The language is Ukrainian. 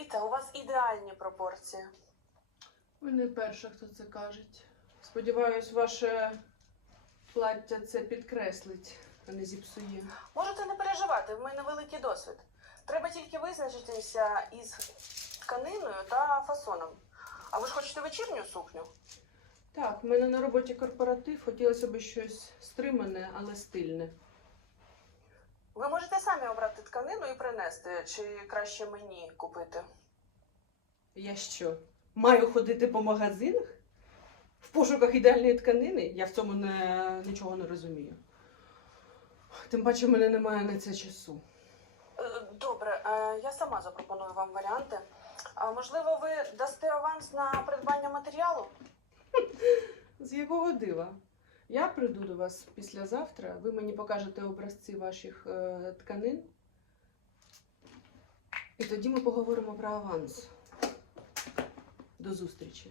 Віта, у вас ідеальні пропорції. Ви не перша, хто це каже. Сподіваюсь, ваше плаття це підкреслить, а не зіпсує. Можете не переживати, в мене великий досвід. Треба тільки визначитися із тканиною та фасоном. А ви ж хочете вечірню сукню? Так, в мене на роботі корпоратив, хотілося б щось стримане, але стильне. Ви можете самі обрати тканину і принести, чи краще мені купити. Я що? Маю ходити по магазинах? В пошуках ідеальної тканини? Я в цьому не, нічого не розумію. Тим паче, в мене немає на це часу. Е, Добре, е, я сама запропоную вам варіанти. А можливо, ви дасте аванс на придбання матеріалу? З якого дива? Я прийду до вас післязавтра, ви мені покажете образці ваших е, тканин. І тоді ми поговоримо про аванс. До зустрічі.